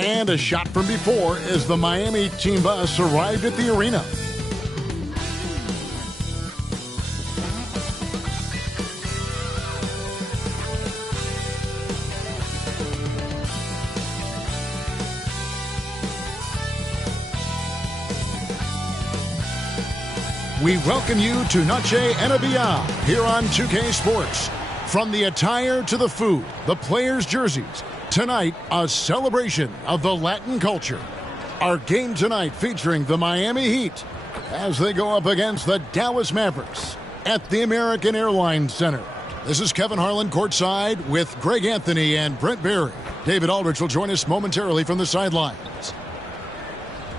And a shot from before as the Miami team bus arrived at the arena. We welcome you to Noche NBA here on 2K Sports. From the attire to the food, the players' jerseys, tonight a celebration of the Latin culture. Our game tonight featuring the Miami Heat as they go up against the Dallas Mavericks at the American Airlines Center. This is Kevin Harlan courtside with Greg Anthony and Brent Barry. David Aldridge will join us momentarily from the sidelines.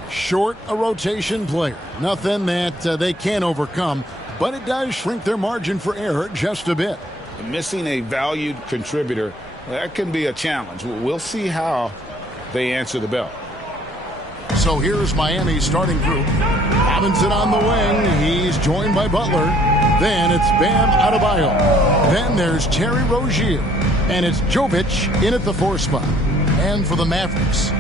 Short a rotation player. Nothing that they can't overcome, but it does shrink their margin for error just a bit. Missing a valued contributor, that can be a challenge. We'll see how they answer the bell. So here's Miami's starting group. Robinson on the wing. He's joined by Butler. Then it's Bam Adebayo. Then there's Terry Rozier. And it's Jovic in at the 4 spot. And for the Mavericks,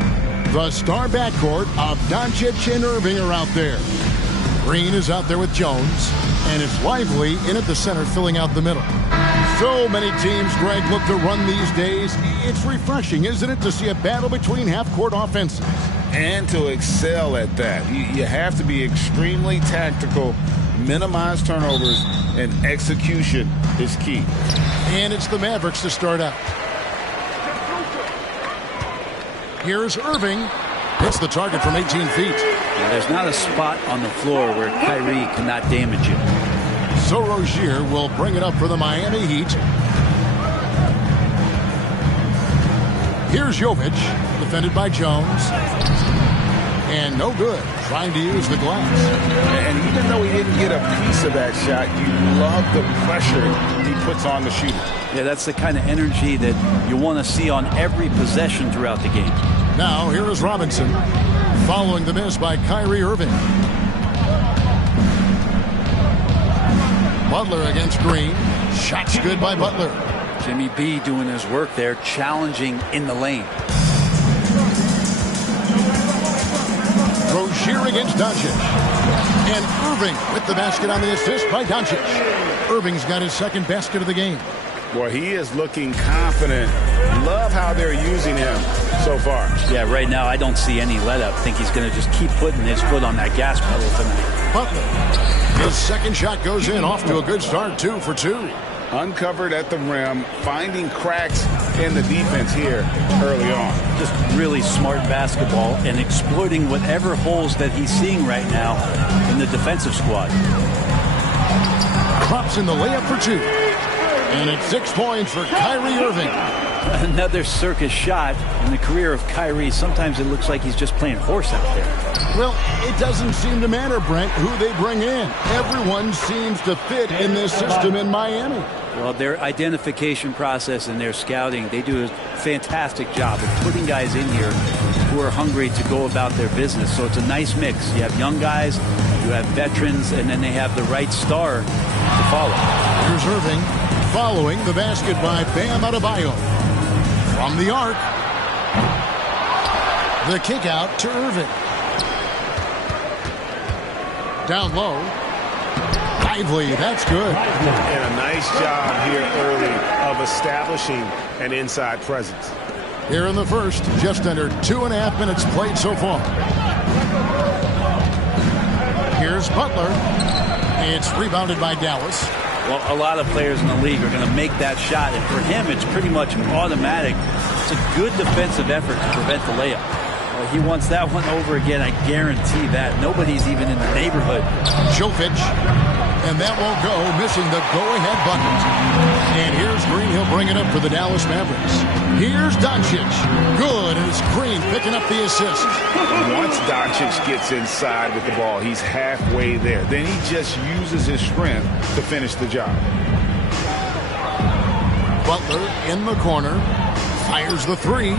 the star backcourt of Doncic and Irving are out there. Green is out there with Jones. And it's Lively in at the center, filling out the middle. So many teams, Greg, look to run these days. It's refreshing, isn't it, to see a battle between half-court offenses? And to excel at that. You have to be extremely tactical, minimize turnovers, and execution is key. And it's the Mavericks to start out. Here's Irving. Hits the target from 18 feet. There's not a spot on the floor where Kyrie cannot damage you. So Rozier will bring it up for the Miami Heat. Here's Jovic, defended by Jones. And no good, trying to use the glass. And even though he didn't get a piece of that shot, you love the pressure he puts on the shooter. Yeah, that's the kind of energy that you want to see on every possession throughout the game. Now, here is Robinson, following the miss by Kyrie Irving. Butler against Green. Shots good by Butler. Jimmy B doing his work there, challenging in the lane. Rozier against Doncic. And Irving with the basket on the assist by Doncic. Irving's got his second basket of the game. Boy, he is looking confident. Love how they're using him so far. Yeah, right now I don't see any let up. I think he's going to just keep putting his foot on that gas pedal tonight. Butler. His second shot goes in, off to a good start, 2 for 2. Uncovered at the rim, finding cracks in the defense here early on. Just really smart basketball and exploiting whatever holes that he's seeing right now in the defensive squad. Drops in the layup for 2. And it's 6 points for Kyrie Irving. Another circus shot in the career of Kyrie. Sometimes it looks like he's just playing horse out there. Well, it doesn't seem to matter, Brent, who they bring in. Everyone seems to fit in this system in Miami. Well, their identification process and their scouting, they do a fantastic job of putting guys in here who are hungry to go about their business. So it's a nice mix. You have young guys, you have veterans, and then they have the right star to follow. Here's Irving following the basket by Bam Adebayo. From the arc, the kick out to Irving. Down low. Lively, that's good. And a nice job here early of establishing an inside presence. Here in the first, just under 2.5 minutes played so far. Here's Butler. It's rebounded by Dallas. Well, a lot of players in the league are going to make that shot, and for him, it's pretty much automatic. It's a good defensive effort to prevent the layup. Well, he wants that one over again, I guarantee that. Nobody's even in the neighborhood. Jovic, and that won't go, missing the go-ahead bucket. And here's Green. He'll bring it up for the Dallas Mavericks. Here's Doncic. Good, and it's Green picking up the assist. Once Doncic gets inside with the ball, he's halfway there. Then he just uses his strength to finish the job. Butler in the corner. Fires the 3.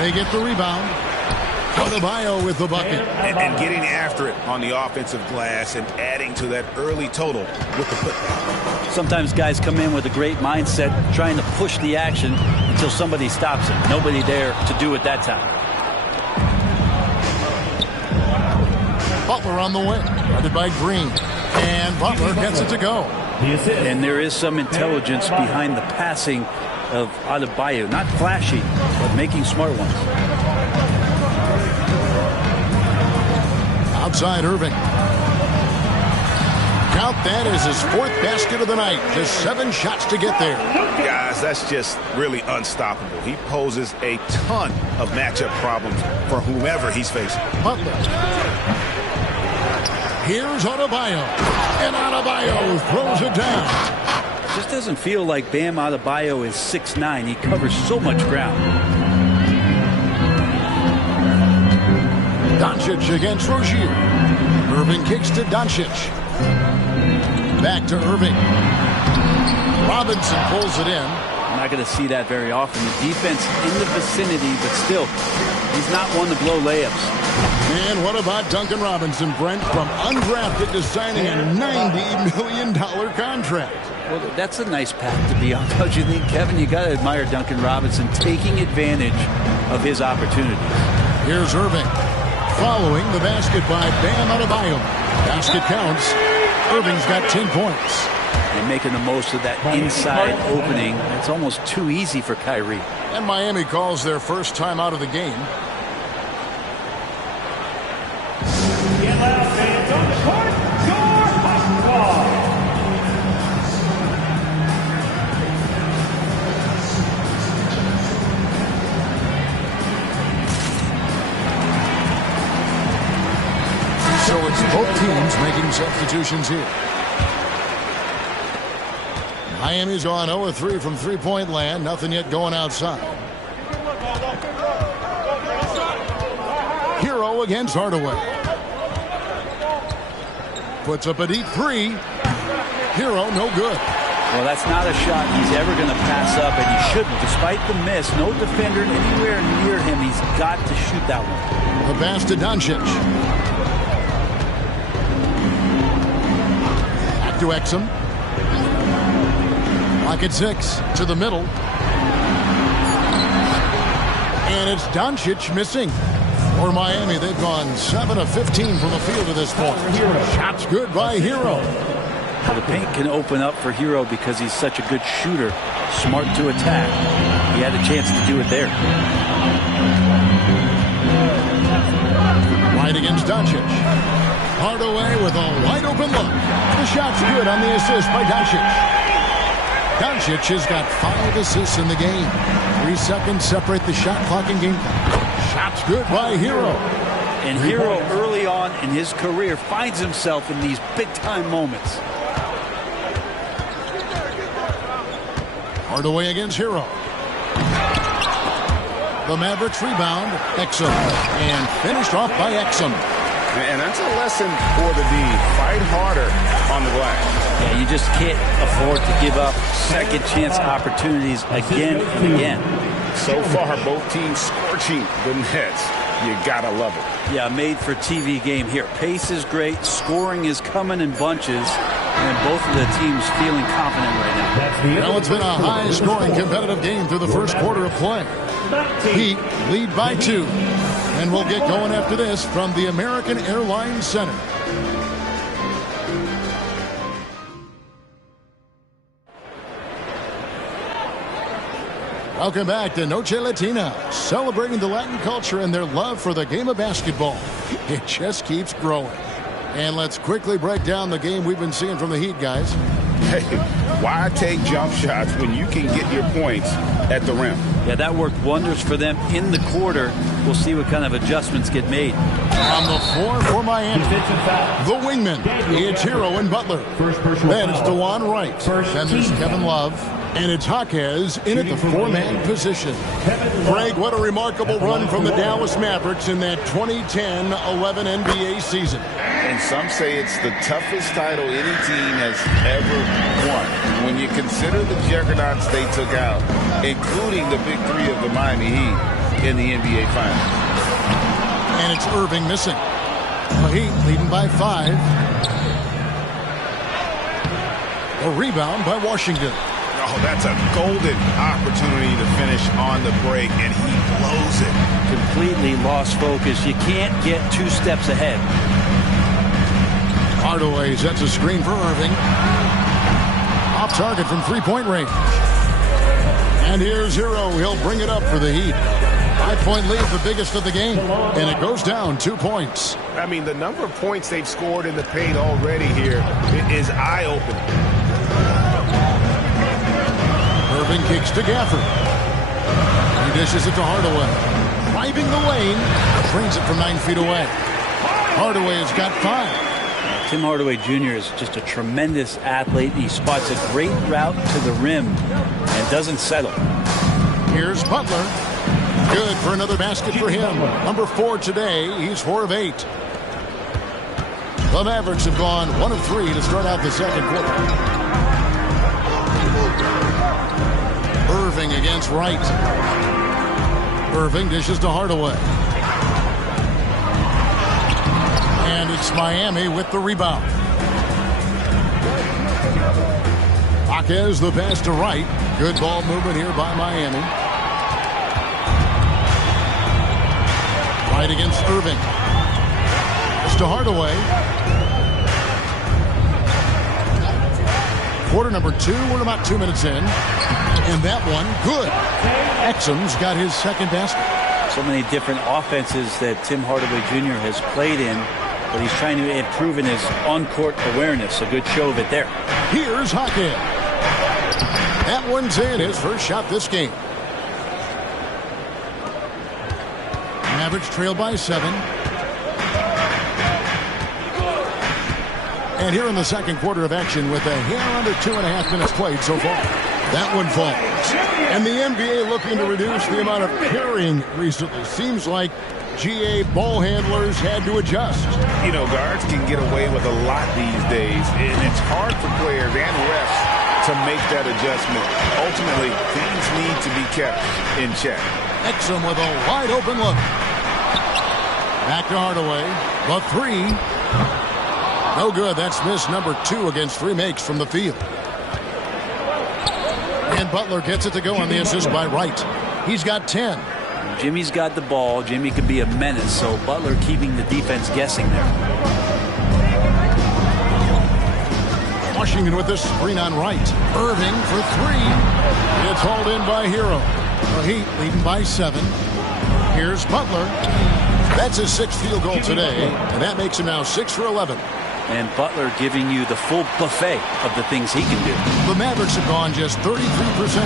They get the rebound. Adebayo with the bucket. And getting after it on the offensive glass and adding to that early total with the putback. Sometimes guys come in with a great mindset, trying to push the action until somebody stops them. Nobody there to do it that time. Butler on the wing, guarded by Green. And Butler gets it to go. And there is some intelligence behind the passing of Adebayo. Not flashy, but making smart ones. Outside Irving. Count that as his 4th basket of the night. Just 7 shots to get there. Guys, that's just really unstoppable. He poses a ton of matchup problems for whomever he's facing. Butler. Here's Adebayo. And Adebayo throws it down. Just doesn't feel like Bam Adebayo is 6'9". He covers so much ground. Doncic against Rozier. Irving kicks to Doncic. Back to Irving. Robinson pulls it in. I'm not going to see that very often. The defense in the vicinity, but still, he's not one to blow layups. And what about Duncan Robinson, Brent, from undrafted to signing a $90 million contract? Well, that's a nice path to be on, don't you think, Kevin? You got to admire Duncan Robinson taking advantage of his opportunities. Here's Irving. Following the basket by Bam Adebayo. Basket counts. Irving's got 10 points. And making the most of that inside opening. It's almost too easy for Kyrie. And Miami calls their first time out of the game. So it's both teams making substitutions here. Miami's on 0-3 from three-point land. Nothing yet going outside. Hero against Hardaway. Puts up a deep 3. Hero, no good. Well, that's not a shot he's ever going to pass up, and he shouldn't. Despite the miss, no defender anywhere near him. He's got to shoot that one. The pass to Doncic. Back to Exum. Pocket 6 to the middle. And it's Doncic missing. For Miami, they've gone 7 of 15 from the field to this point. Shots good by Hero. Well, the paint can open up for Hero because he's such a good shooter. Smart to attack. He had a chance to do it there. Right against Doncic. Hardaway with a wide open look. The shot's good on the assist by Doncic. Doncic has got 5 assists in the game. 3 seconds separate the shot clock and game clock. Shot's good by Hero. And Hero early on in his career finds himself in these big-time moments. Hardaway against Hero. The Mavericks rebound. Exum. And finished off by Exum. And that's a lesson for the D. Fight harder on the glass. Yeah, you just can't afford to give up second chance opportunities again and again. So far, both teams scorching the nets. You gotta love it. Yeah, made for TV game here. Pace is great. Scoring is coming in bunches. And both of the teams feeling confident right now. Well, it's been a high-scoring competitive game through the first quarter of play. Heat lead by 2. And we'll get going after this from the American Airlines Center. Welcome back to Noche Latina, celebrating the Latin culture and their love for the game of basketball. It just keeps growing. And let's quickly break down the game we've been seeing from the Heat, guys. Hey, why take jump shots when you can get your points at the rim? Yeah, that worked wonders for them in the quarter. We'll see what kind of adjustments get made. On the floor for Miami, the wingmen, it's Hero and Butler. Then it's DeJuan Wright. Then there's Kevin Love. And it's Jaquez in at the 4-man position. Greg, what a remarkable run from the Dallas Mavericks in that 2010-11 NBA season. And some say it's the toughest title any team has ever won. When you consider the juggernauts they took out, including the big 3 of the Miami Heat in the NBA Finals. And it's Irving missing. The Heat leading by 5. A rebound by Washington. Oh, that's a golden opportunity to finish on the break, and he blows it. Completely lost focus. You can't get 2 steps ahead. Hardaway sets a screen for Irving. Off target from three-point range. And here's Hero. He'll bring it up for the Heat. 5-point lead, the biggest of the game. And it goes down 2 points. I mean, the number of points they've scored in the paint already here is eye-opening. Irving kicks to Gafford. He dishes it to Hardaway. Driving the lane. Brings it from 9 feet away. Hardaway has got 5. Tim Hardaway Jr. is just a tremendous athlete. He spots a great route to the rim and doesn't settle. Here's Butler. Good for another basket for him. Number 4 today. He's 4 of 8. The Mavericks have gone 1 of 3 to start out the second quarter. Irving against Wright. Irving dishes to Hardaway. And it's Miami with the rebound. Jaquez the pass to Wright. Good ball movement here by Miami. Wright against Irving. It's to Hardaway. Quarter number 2. We're about 2 minutes in. And that one, good. Exum's got his second basket. So many different offenses that Tim Hardaway Jr. has played in, but he's trying to improve in his on-court awareness. A good show of it there. Here's Jaquez. That one's in, his first shot this game. Mavericks trail by 7. And here in the second quarter of action with a hair under 2.5 minutes played so far. That one falls. And the NBA looking to reduce the amount of carrying recently. Seems like GA ball handlers had to adjust. You know, guards can get away with a lot these days, and it's hard for players and refs to make that adjustment. Ultimately, things need to be kept in check. Exum with a wide open look. Back to Hardaway. The 3. No good. That's miss number 2 against 3 makes from the field. And Butler gets it to go on the assist by Wright. He's got 10. Jimmy's got the ball. Jimmy can be a menace, so Butler keeping the defense guessing there. Washington with this screen on Wright. Irving for 3. It's hauled in by Hero. The Heat leading by 7. Here's Butler. That's his 6th field goal today, and that makes him now 6 for 11. And Butler giving you the full buffet of the things he can do. The Mavericks have gone just 33%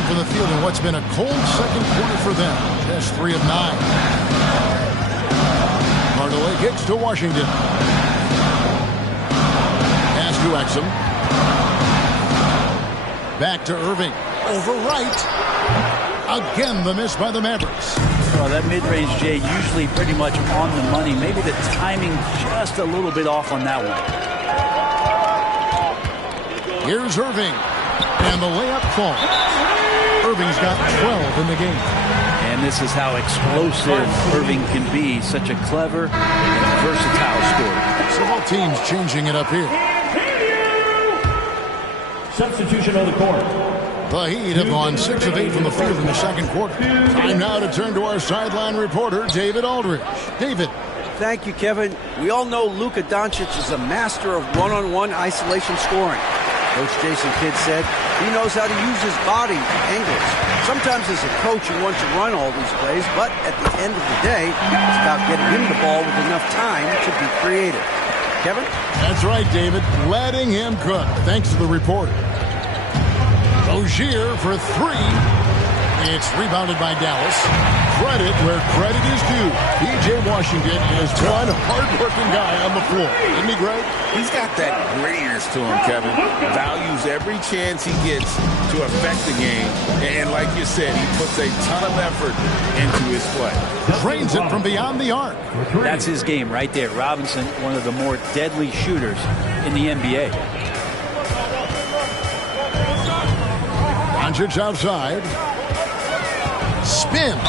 from the field in what's been a cold second quarter for them. Just 3 of 9. Hardaway kicks to Washington. Pass to Exum. Back to Irving. Over Wright. Again, the miss by the Mavericks. Well, that mid-range, Jay, usually pretty much on the money. Maybe the timing just a little bit off on that one. Here's Irving. And the layup falls. Irving's got 12 in the game. And this is how explosive Irving can be. Such a clever and versatile scorer. Several teams changing it up here. Substitution on the court. The Heat have gone 6 of 8 from the field in the second quarter. Time now to turn to our sideline reporter, David Aldridge. David. Thank you, Kevin. We all know Luka Doncic is a master of one-on-one isolation scoring. Coach Jason Kidd said he knows how to use his body and angles. Sometimes as a coach you want to run all these plays, but at the end of the day, it's about getting him the ball with enough time to be creative. Kevin? That's right, David. Letting him cook. Thanks to the report. Rozier for 3. It's rebounded by Dallas. Credit where credit is due. P.J. Washington is one hard-working guy on the floor. Isn't he great? He's got that grittiness to him, Kevin. Values every chance he gets to affect the game. And like you said, he puts a ton of effort into his play. Drains it from beyond the arc. That's his game right there. Robinson, one of the more deadly shooters in the NBA. Doncic outside. Spins.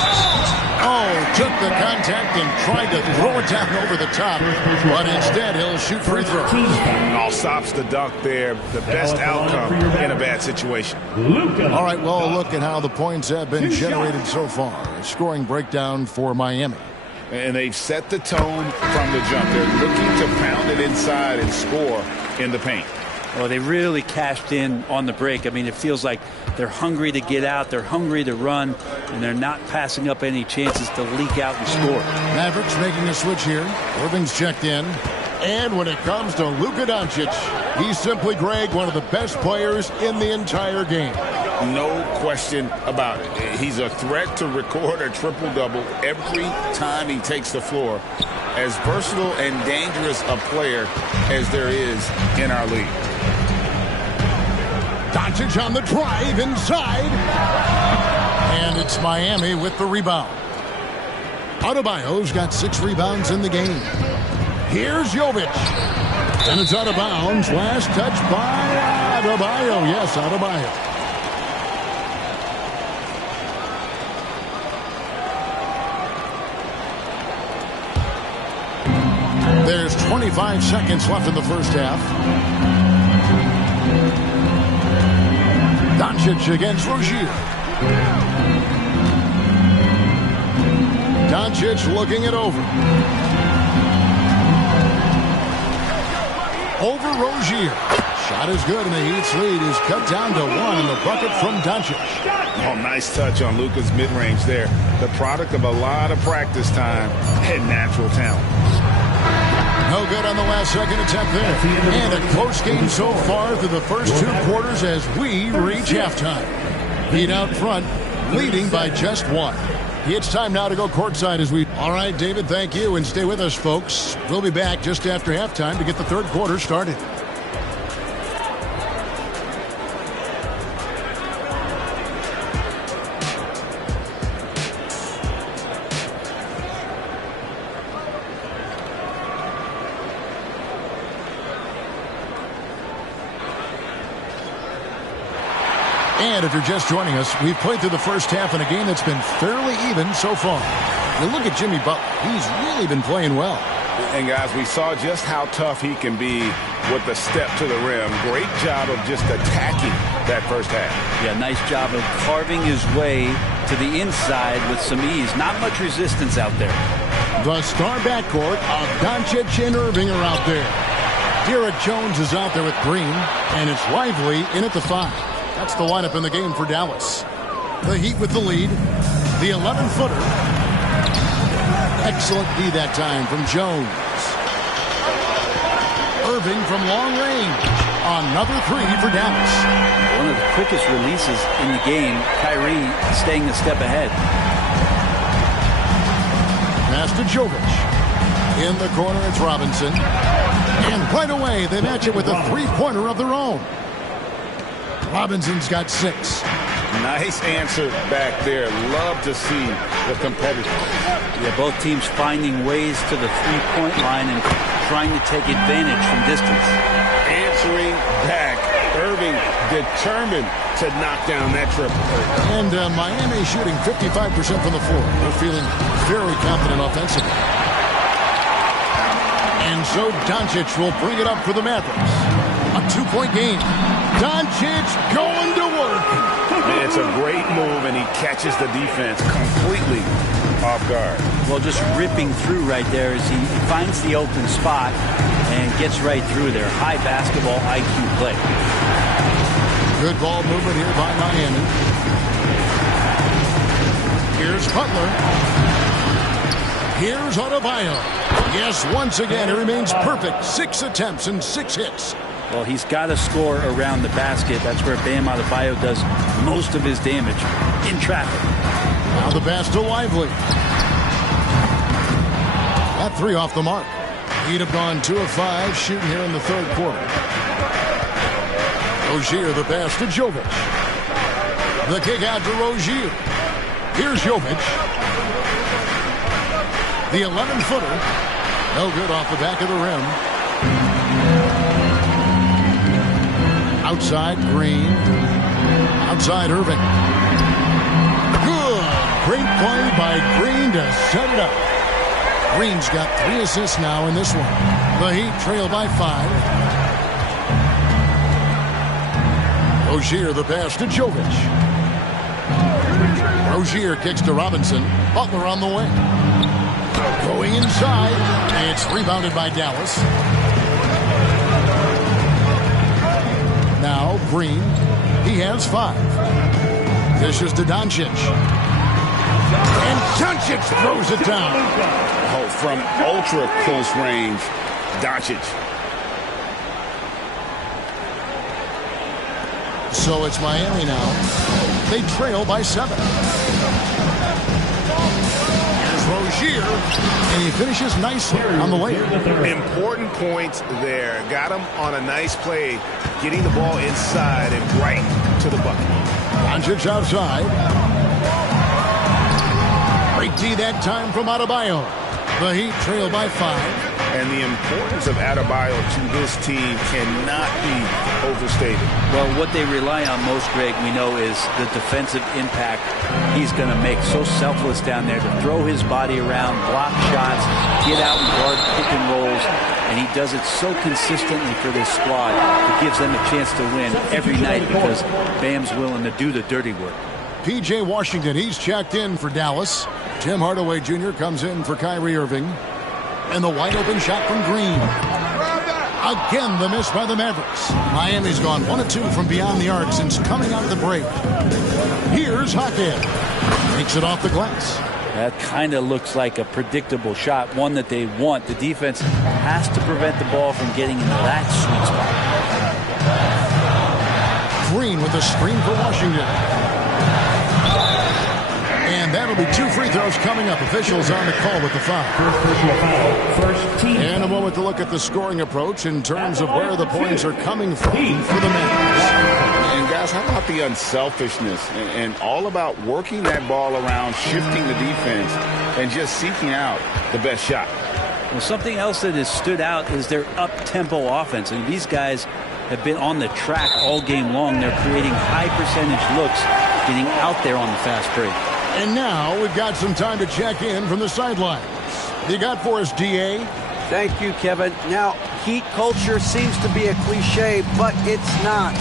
Oh, took the contact and tried to throw it down over the top, but instead he'll shoot free throw. All stops the dunk there. The best outcome in a bad situation. All right, well, look at how the points have been generated so far. A scoring breakdown for Miami. And they've set the tone from the jump. They're looking to pound it inside and score in the paint. Well, they really cashed in on the break. I mean, it feels like they're hungry to get out. They're hungry to run, and they're not passing up any chances to leak out and score. Mavericks making a switch here. Irving's checked in. And when it comes to Luka Doncic, he's simply, Greg, one of the best players in the entire game. No question about it. He's a threat to record a triple-double every time he takes the floor. As versatile and dangerous a player as there is in our league. Doncic on the drive inside. And it's Miami with the rebound. Adebayo's got 6 rebounds in the game. Here's Jovic. And it's out of bounds. Last touch by Adebayo. Yes, Adebayo. There's 25 seconds left in the first half. Doncic against Rozier. Doncic looking it over. Over Rozier. Shot is good, and the Heat's lead is cut down to 1 in the bucket from Doncic. Oh, nice touch on Luka's mid-range there. The product of a lot of practice time and natural talent. No good on the last second attempt there. And a close game so far through the first 2 quarters as we reach halftime. Heat out front, leading by just 1. It's time now to go courtside as we... All right, David, thank you, and stay with us, folks. We'll be back just after halftime to get the third quarter started. And if you're just joining us, we've played through the first half in a game that's been fairly even so far. You look at Jimmy Butler. He's really been playing well. And, guys, we saw just how tough he can be with the step to the rim. Great job of just attacking that first half. Yeah, nice job of carving his way to the inside with some ease. Not much resistance out there. The star backcourt of Doncic and Irving are out there. Derek Jones is out there with Green, and it's Lively in at the 5. That's the lineup in the game for Dallas. The Heat with the lead. The 11-footer. Excellent D that time from Jones. Irving from long range. Another 3 for Dallas. One of the quickest releases in the game. Kyrie staying a step ahead. Pass to Jovic. In the corner, it's Robinson. And right away, they match it with a 3-pointer of their own. Robinson's got 6. Nice answer back there. Love to see the competitors. Yeah, both teams finding ways to the 3-point line and trying to take advantage from distance. Answering back. Irving determined to knock down that triple. And Miami shooting 55% from the floor. They're feeling very confident offensively. And so Doncic will bring it up for the Mavericks. A 2-point game. Doncic going to work. And it's a great move, and he catches the defense completely off guard. Well, just ripping through right there as he finds the open spot and gets right through there. High basketball IQ play. Good ball movement here by Miami. Here's Butler. Here's Adebayo. Yes, once again, he remains perfect. 6 attempts and 6 hits. Well, he's got to score around the basket. That's where Bam Adebayo does most of his damage in traffic. Now the pass to Lively. That 3 off the mark. He'd have gone 2 of 5 shooting here in the third quarter. Rozier, the pass to Jovic. The kick out to Rozier. Here's Jovic. The 11-footer. No good off the back of the rim. Outside Green. Outside Irving. Good Great play by Green to set it up. Green's got 3 assists now in this one. The Heat trail by 5. Rozier the pass to Jovic. Rozier kicks to Robinson. Butler on the way. Going inside. It's rebounded by Dallas. Now Green. He has 5. Dishes to Doncic. And Doncic throws it down. Oh, from ultra close range, Doncic. So it's Miami now. They trail by 7. Here's Rozier, and he finishes nicely on the layup. Important points there. Got him on a nice play, getting the ball inside and right to the bucket. Doncic outside. Great D that time from Adebayo. The Heat trail by 5. And the importance of Adebayo to this team cannot be overstated. Well, what they rely on most, Greg, we know, is the defensive impact he's going to make. So selfless down there to throw his body around, block shots, get out and guard pick and rolls. And he does it so consistently for this squad. It gives them a chance to win every night because Bam's willing to do the dirty work. P.J. Washington, he's checked in for Dallas. Tim Hardaway Jr. comes in for Kyrie Irving. And the wide open shot from Green. Again, the miss by the Mavericks. Miami's gone 1 of 2 from beyond the arc since coming out of the break. Here's Hackett. Takes it off the glass. That kind of looks like a predictable shot, one that they want. The defense has to prevent the ball from getting into that sweet spot. Green with the screen for Washington. And that'll be 2 free throws coming up. Officials on the call with the foul. First team. And a moment to look at the scoring approach in terms of where the points are coming from for the Mavericks. And guys, how about the unselfishness and all about working that ball around, shifting the defense, and just seeking out the best shot. Well, something else that has stood out is their up-tempo offense. And these guys have been on the track all game long. They're creating high percentage looks, getting out there on the fast break. And now we've got some time to check in from the sidelines. You got for us, D.A.? Thank you, Kevin. Now, Heat culture seems to be a cliche, but it's not.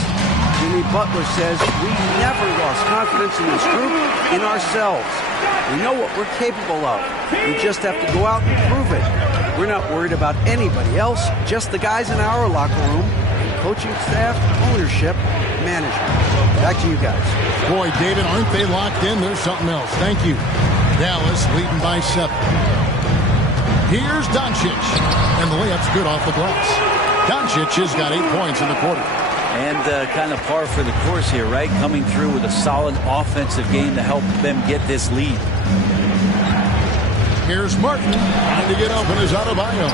Jimmy Butler says we never lost confidence in this group, in ourselves. We know what we're capable of. We just have to go out and prove it. We're not worried about anybody else, just the guys in our locker room, coaching staff, ownership, management. Back to you guys. Boy, David, aren't they locked in? There's something else. Thank you. Dallas leading by 7. Here's Doncic. And the layup's good off the glass. Doncic has got 8 points in the quarter. And kind of par for the course here, right? Coming through with a solid offensive game to help them get this lead. Here's Martin. Trying to get open is Adebayo.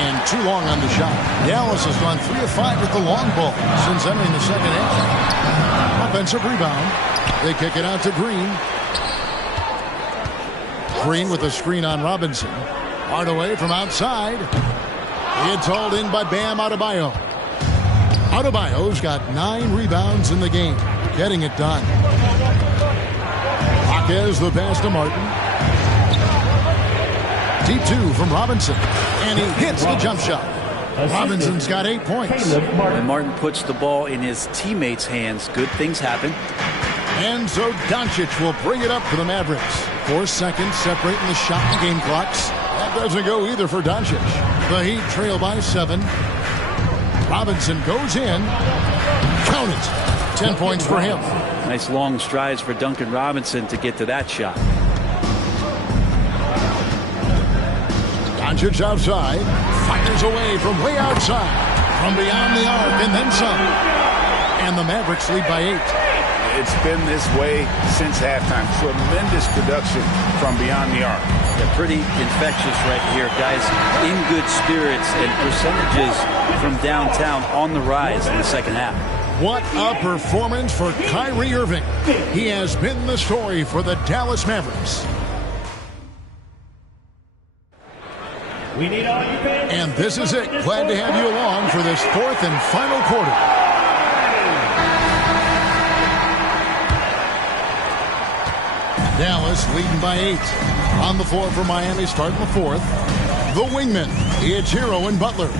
And too long on the shot. Dallas has gone 3 of 5 with the long ball since entering the second half. Offensive rebound. They kick it out to Green. Green with a screen on Robinson. Hardaway from outside. It's hauled in by Bam Adebayo. Adebayo's got 9 rebounds in the game. Getting it done. Jaquez the pass to Martin. Deep 2 from Robinson. And he hits the jump shot. Robinson's got 8 points. And Martin puts the ball in his teammates' hands. Good things happen. And so Doncic will bring it up for the Mavericks. 4 seconds separating the shot and game clocks. That doesn't go either for Doncic. The Heat trail by 7. Robinson goes in. Count it. 10 points for him. Nice long strides for Duncan Robinson to get to that shot. Doncic outside. Fires away from way outside. From beyond the arc and then some. And the Mavericks lead by 8. It's been this way since halftime. Tremendous production from beyond the arc. They're pretty infectious right here. Guys in good spirits and percentages from downtown on the rise in the second half. What a performance for Kyrie Irving. He has been the story for the Dallas Mavericks. We need all you fans. And this is it. Glad to have you along for this 4th and final quarter. Dallas leading by 8. On the floor for Miami starting the fourth. The wingman, it's Hero and Butler.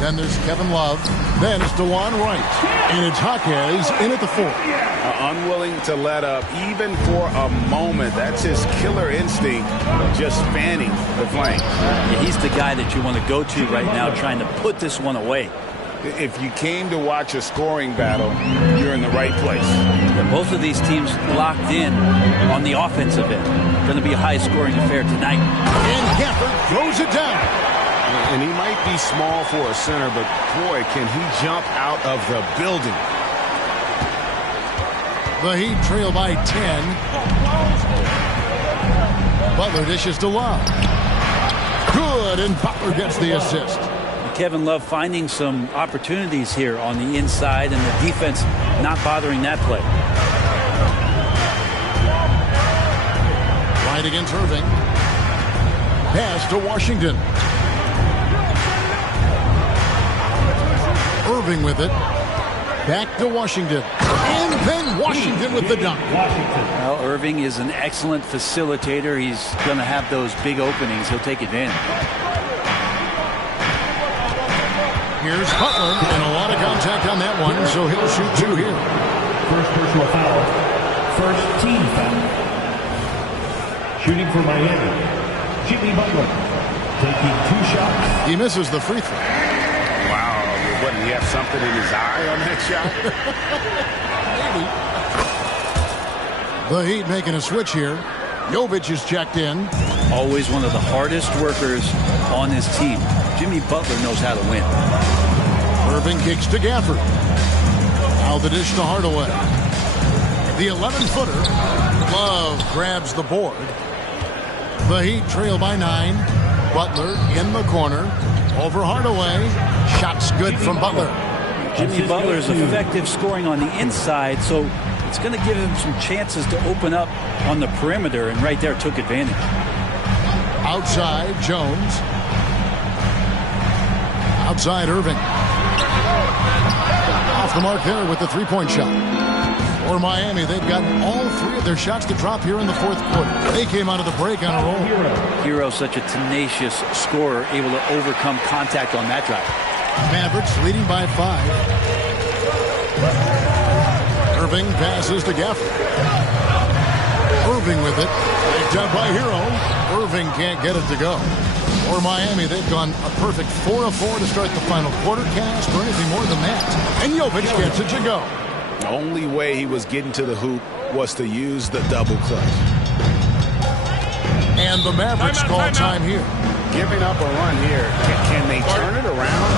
Then there's Kevin Love. Then it's DeJuan Wright. And it's Jaquez in at the 4. Unwilling to let up even for a moment. That's his killer instinct, just fanning the flank. Yeah, he's the guy that you want to go to right now, trying to put this one away. If you came to watch a scoring battle, you're in the right place. Yeah, both of these teams locked in on the offensive end. Going to be a high-scoring affair tonight. And Gafford throws it down. And he might be small for a center, but boy, can he jump out of the building. The Heat trail by 10. Butler dishes to Love. Good, and Butler gets the assist. Kevin Love finding some opportunities here on the inside, and the defense not bothering that play. Right against Irving. Pass to Washington. Irving with it. Back to Washington. And then Washington with the dunk. Well, Irving is an excellent facilitator. He's going to have those big openings. He'll take advantage. Here's Butler, and a lot of contact on that one, so he'll shoot 2 here. First personal foul. First team foul. Shooting for Miami, Jimmy Butler. Taking 2 shots. He misses the free throw. Wow, wouldn't he have something in his eye on that shot? The Heat making a switch here. Jovic is checked in. Always one of the hardest workers on his team. Jimmy Butler knows how to win. Irving kicks to Gafford. Now the dish to Hardaway. The 11-footer. Love grabs the board. The Heat trail by 9. Butler in the corner. Over Hardaway. Shots good from Butler. Jimmy Butler is effective scoring on the inside, so it's going to give him some chances to open up on the perimeter, and right there took advantage. Outside, Jones. Outside, Irving. Off the mark there with the three-point shot. For Miami, they've gotten all 3 of their shots to drop here in the fourth quarter. They came out of the break on a roll. Hero, such a tenacious scorer, able to overcome contact on that drive. Mavericks leading by 5. Irving passes to Gafford. Irving with it. Picked up by Hero. Irving can't get it to go. For Miami, they've gone a perfect 4 of 4 to start the final quarter cast or anything more than that. And Jovic gets it to go. The only way he was getting to the hoop was to use the double clutch. And the Mavericks call time here. Giving up a run here. Can they turn it around?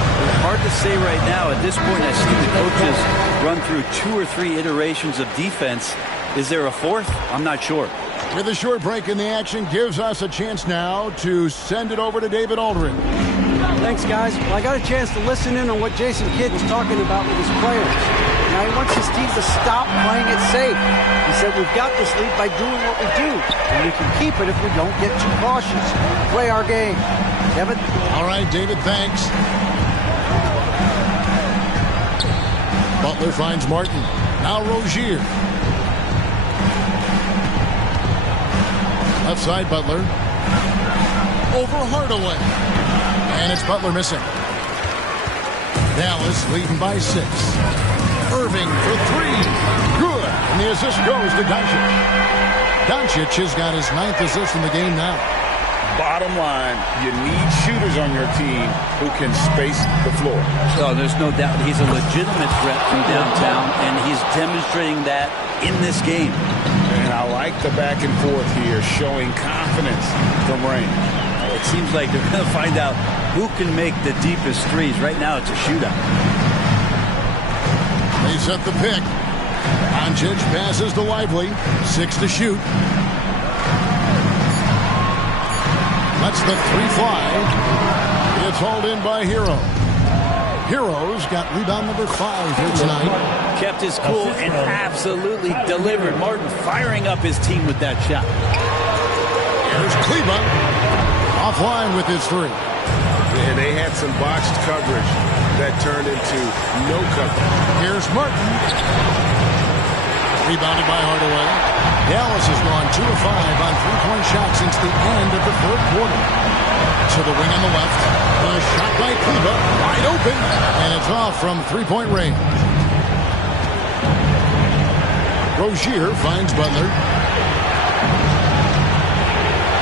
Hard to say right now. At this point, I see the coaches run through 2 or 3 iterations of defense. Is there a 4th? I'm not sure. With a short break in the action, gives us a chance now to send it over to David Aldridge. Thanks, guys. Well, I got a chance to listen in on what Jason Kidd was talking about with his players. Now, he wants his team to stop playing it safe. He said, we've got this lead by doing what we do, and we can keep it if we don't get too cautious. Play our game. Kevin? All right, David, thanks. Butler finds Martin. Now Rozier. Left side, Butler. Over Hardaway. And it's Butler missing. Dallas leading by 6. Irving for 3. Good. And the assist goes to Doncic. Doncic has got his 9th assist in the game now. Bottom line, you need shooters on your team who can space the floor. Oh, there's no doubt he's a legitimate threat from downtown, and he's demonstrating that in this game. And I like the back and forth here, showing confidence from range. It seems like they're going to find out who can make the deepest threes. Right now, it's a shootout. They set the pick. Doncic passes to Lively. 6 to shoot. That's the 3 fly. It's hauled in by Hero. Hero's got rebound number 5 here tonight. Kept his cool and absolutely delivered. Martin firing up his team with that shot. Here's Kleba. Offline with his 3. And they had some botched coverage that turned into no coverage. Here's Martin. Rebounded by Hardaway. Dallas has gone 2 of 5 on three-point shots since the end of the third quarter. To the wing on the left. A shot by Kleba. Wide open. And it's off from three-point range. Rozier finds Butler.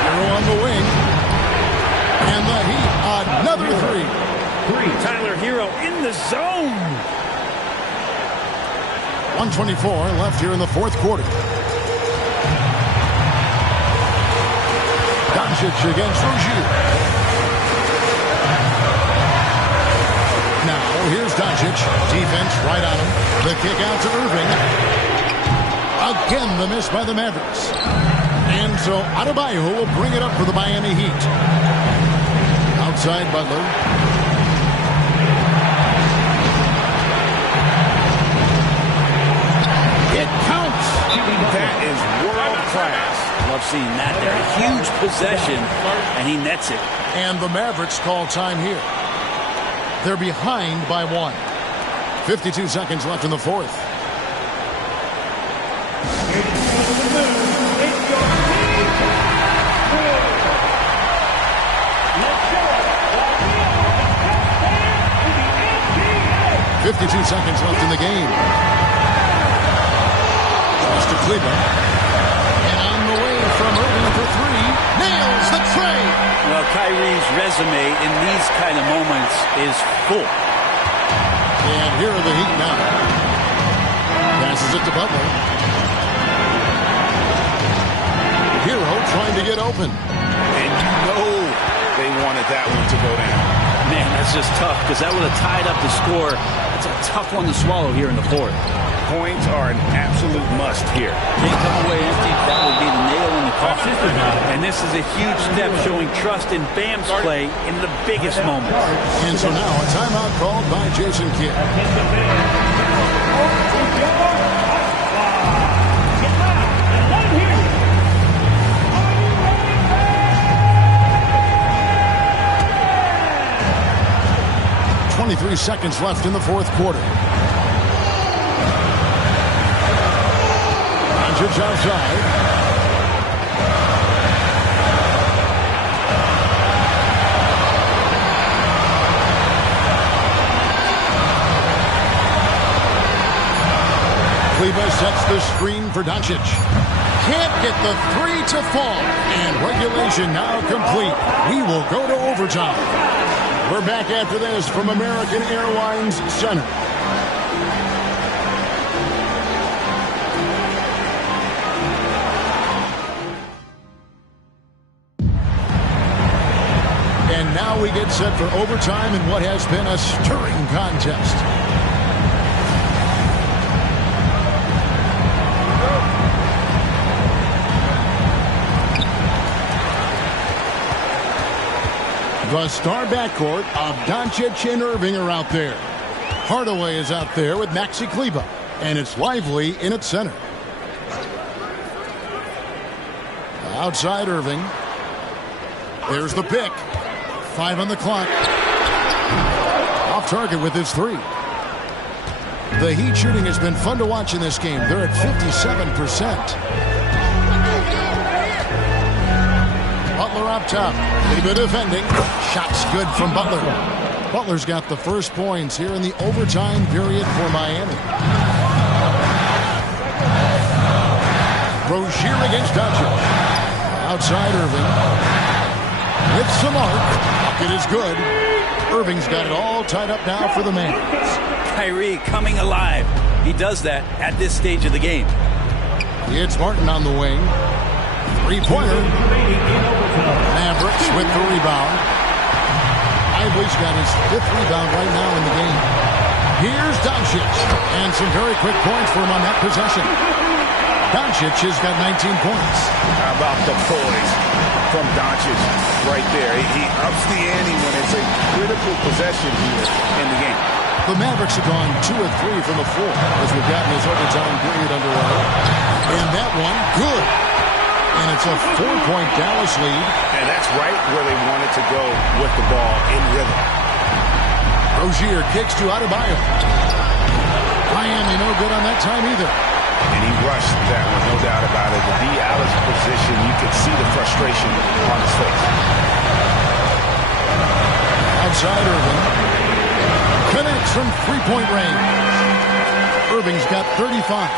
Hero on the wing. And the Heat, another three. Tyler Hero in the zone. 1:24 left here in the fourth quarter. Doncic against Rozier. Now here's Doncic. Defense right on him. The kick out to Irving. Again the miss by the Mavericks. And so Adebayo will bring it up for the Miami Heat. Outside Butler. It counts. That is world class. Love seeing that there. A huge possession, and he nets it. And the Mavericks call time here. They're behind by 1. 52 seconds left in the fourth. .52 seconds left in the game. Pass to Kleba. And on the way from Irving for three. Nails the tray. Well, Kyrie's resume in these kind of moments is full. And here are the Heat now. Passes it to Butler. Hero trying to get open. And you know they wanted that one to go down. Man, that's just tough because that would have tied up the score. It's a tough one to swallow here in the fourth. Points are an absolute must here. Can't come away empty. That would be the nail in the coffin. And this is a huge step showing trust in Bam's play in the biggest moments. And so now a timeout called by Jason Kidd. 23 seconds left in the fourth quarter. Doncic outside. Kleba sets the screen for Doncic. Can't get the three to fall. And regulation now complete. We will go to overtime. We're back after this from American Airlines Center. And now we get set for overtime in what has been a stirring contest. The star backcourt of Doncic and Irving are out there. Hardaway is out there with Maxi Kleba, and it's Lively in its center. Outside Irving. There's the pick. 5 on the clock. Off target with his three. The Heat shooting has been fun to watch in this game. They're at 57%. Butler up top. Kleba defending. Shots good from Butler. Butler's got the first points here in the overtime period for Miami. Rozier against Doncic. Outside Irving. With some arc. It is good. Irving's got it all tied up now for the Mavs. Kyrie coming alive. He does that at this stage of the game. It's Martin on the wing. Three-pointer. Mavericks with the rebound. Lively's got his 5th rebound right now in the game. Here's Doncic. And some very quick points for him on that possession. Doncic has got 19 points. How about the poise from Doncic right there? He ups the ante when it's a critical possession here in the game. The Mavericks have gone 2 of 3 from the floor as we've gotten this overtime period underway. And that one, good. And it's a 4-point Dallas lead. And that's right where they wanted to go with the ball in rhythm. Rozier kicks to Adebayo. Miami no good on that time either. And he rushed that one, no doubt about it. To be out of position, you could see the frustration on his face. Outside Irving. Connects from three-point range. Irving's got 35.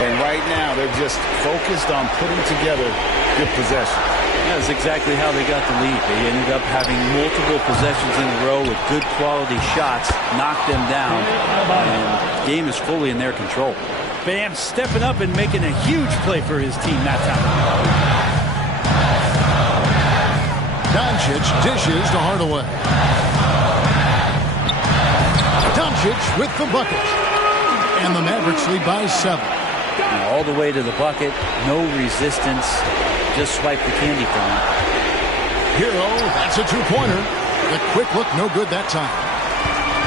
And right now, they're just focused on putting together good possession. That's exactly how they got the lead. They ended up having multiple possessions in a row with good quality shots, knocked them down, and the game is fully in their control. Bam stepping up and making a huge play for his team that time. Doncic dishes to Hardaway. Doncic with the bucket. And the Mavericks lead by 7. All the way to the bucket, no resistance, just swipe the candy from him. Hero, that's a two-pointer. The quick look, no good that time.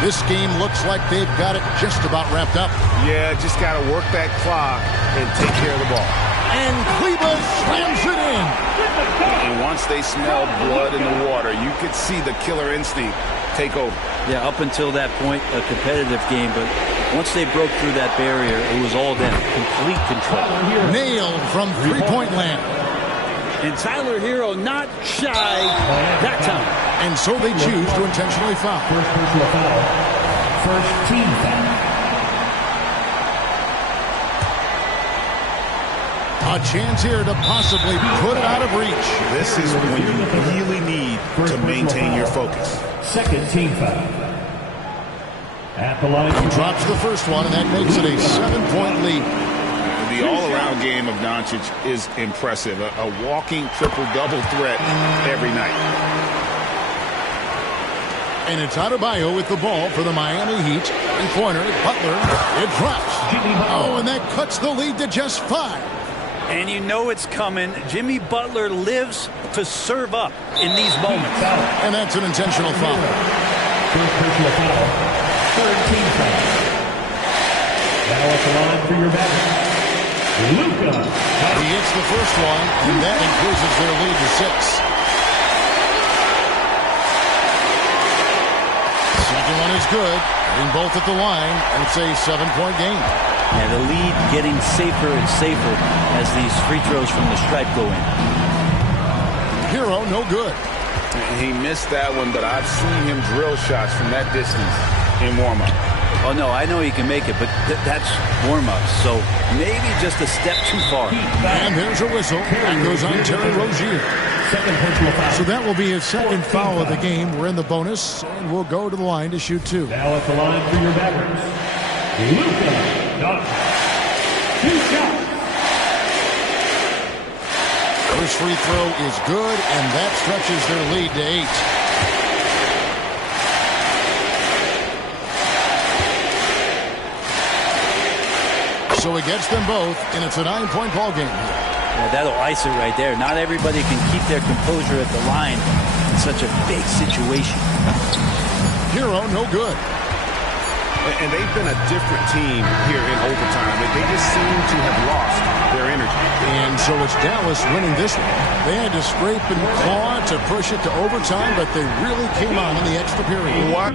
This game looks like they've got it just about wrapped up. Yeah, just got to work that clock and take care of the ball. And Kleba slams it in. And once they smelled blood in the water, you could see the killer instinct take over. Yeah, up until that point, a competitive game, but once they broke through that barrier, it was all them. Complete control. Nailed from three-point land. And Tyler Hero not shy that time. And so they choose to intentionally foul. First personal foul. First team foul. A chance here to possibly put it out of reach. This is when you really need to maintain your focus. Second team foul. At the line. He drops the first one, and that makes it a 7-point lead. The all-around game of Doncic is impressive. A walking triple-double threat every night. And it's Adebayo with the ball for the Miami Heat. And pointer, Butler, it drops. Oh, and that cuts the lead to just 5. And you know it's coming. Jimmy Butler lives to serve up in these moments. And that's an intentional foul. First personal foul. Third team foul. Now at the line for your Mavericks. Luka. He hits the first one, and that increases their lead to 6. Second one is good. Hitting both at the line, and it's a 7-point game. Yeah, the lead getting safer and safer as these free throws from the stripe go in. Hero, no good. He missed that one, but I've seen him drill shots from that distance in warm-up. Oh, no, I know he can make it, but that's warm-up, so maybe just a step too far. And there's a whistle. That goes on Terry Rozier. Second personal foul. So that will be his second foul of the game. We're in the bonus, and we'll go to the line to shoot 2. Now at the line for your Mavericks. Luka. Two shots. First free throw is good, and that stretches their lead to 8. So it gets them both, and it's a 9-point ball game. Yeah, that'll ice it right there. Not everybody can keep their composure at the line in such a big situation. Hero, no good. And they've been a different team here in overtime. They just seem to have lost their energy. And so it's Dallas winning this one. They had to scrape and claw to push it to overtime, but they really came on in the extra period. What